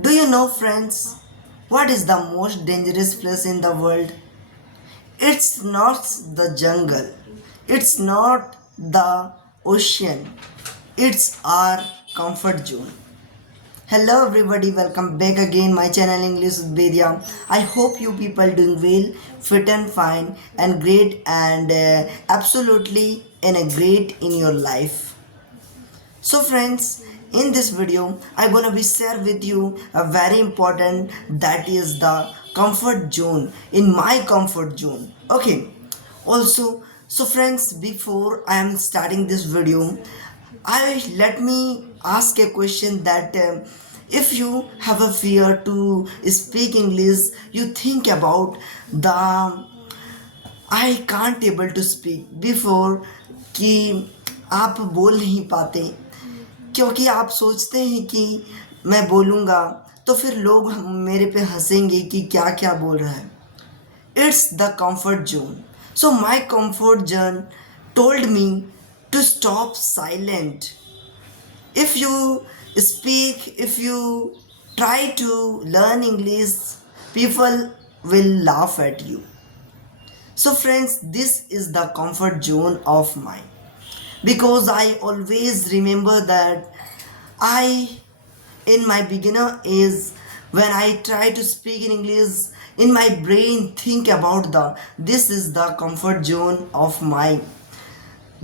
Do you know, friends, what is the most dangerous place in the world? It's not the jungle, it's not the ocean, it's our comfort zone. Hello everybody, welcome back again my channel English with Bedia. I hope you people doing well, fit and fine and great and absolutely in a great in your life. So friends, in this video, I'm gonna be share with you a very important that is the comfort zone in my comfort zone. Okay. Also, so friends, before I am starting this video, I let me ask a question that if you have a fear to speak English, you think about the I can't able to speak before कि आप बोल नहीं पाते क्योंकि आप सोचते हैं कि मैं बोलूँगा तो फिर लोग मेरे पे हंसेंगे कि क्या क्या बोल रहा है. It's the comfort zone. So my comfort zone told me to stop silent. If you speak, if you try to learn English, people will laugh at you. So friends, this is the comfort zone of mine because I always remember that I in my beginner is when I try to speak in English in my brain think about the this is the comfort zone of mine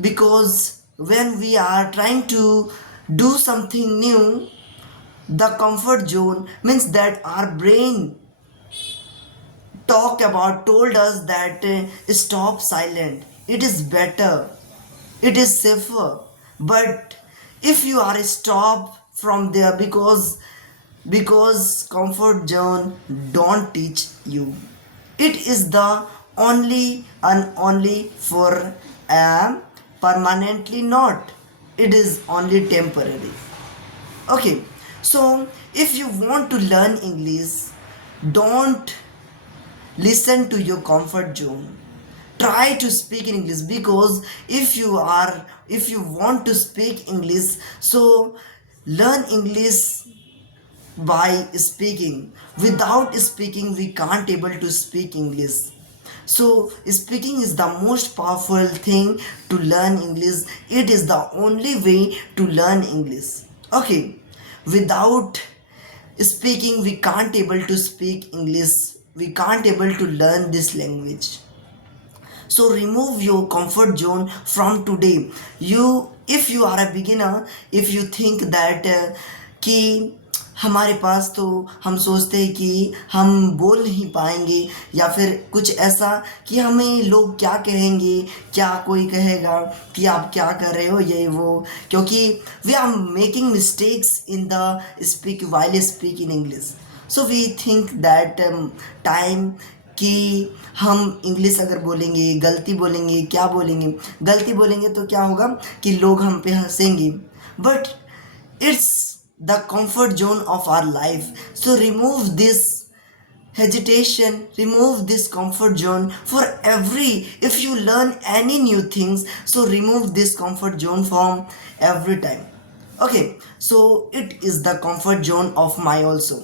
because when we are trying to do something new the comfort zone means that our brain talk about told us that stop silent, it is better, it is safer. But if you are stop from there because comfort zone don't teach you, it is the only and only for permanently, not it is only temporary. Okay, so if you want to learn English, don't listen to your comfort zone, try to speak in English because if you want to speak English, so learn English by speaking. Without speaking we can't able to speak English. So speaking is the most powerful thing to learn English. It is the only way to learn English. Okay, without speaking we can't able to speak English, we can't able to learn this language. So remove your comfort zone from today. You if you are a beginner, if you think that कि हमारे पास तो हम सोचते हैं कि हम बोल नहीं पाएंगे या फिर कुछ ऐसा कि हमें लोग क्या कहेंगे, क्या कोई कहेगा कि आप क्या कर रहे हो ये वो, क्योंकि we are making mistakes in the speak while speak in English. So we think that time कि हम इंग्लिश अगर बोलेंगे गलती बोलेंगे तो क्या होगा कि लोग हम पे हंसेंगे. But it's the comfort zone of our life. So remove this hesitation, remove this comfort zone for every, if you learn any new things, so remove this comfort zone from every time. Okay, so it is the comfort zone of my also.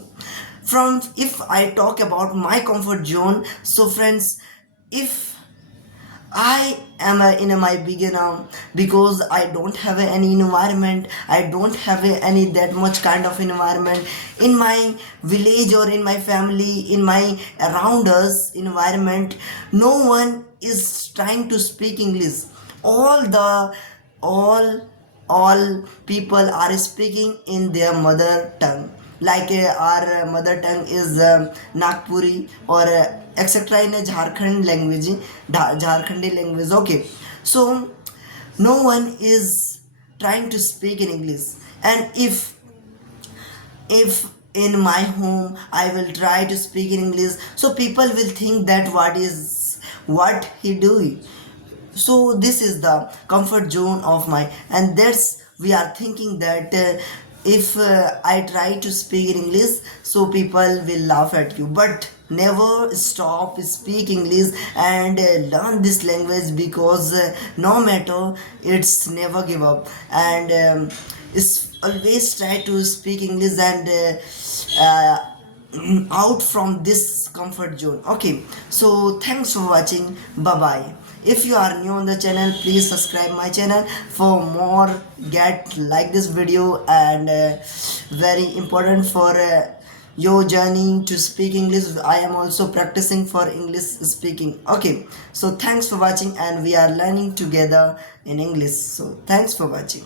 From if I talk about my comfort zone, so friends, if I am in my beginner because I don't have any environment, I don't have any that much kind of environment in my village or in my family, in my around us environment. No one is trying to speak English. All the all all people are speaking in their mother tongue, like our mother tongue is Nagpuri or etc. in a Jharkhand language, Jharkhandi language. Okay, so no one is trying to speak in English. And if in my home I will try to speak in English, so people will think that what he doing. So this is the comfort zone of my, and that's we are thinking that if I try to speak in English, so people will laugh at you. But never stop speak English and learn this language because no matter, it's never give up. And it's always try to speak English and uh, out from this comfort zone. Okay, so thanks for watching. Bye bye. If you are new on the channel, please subscribe my channel for more. Get like this video, and very important for your journey to speak English. I am also practicing for English speaking. Okay, so thanks for watching, and we are learning together in English. So thanks for watching.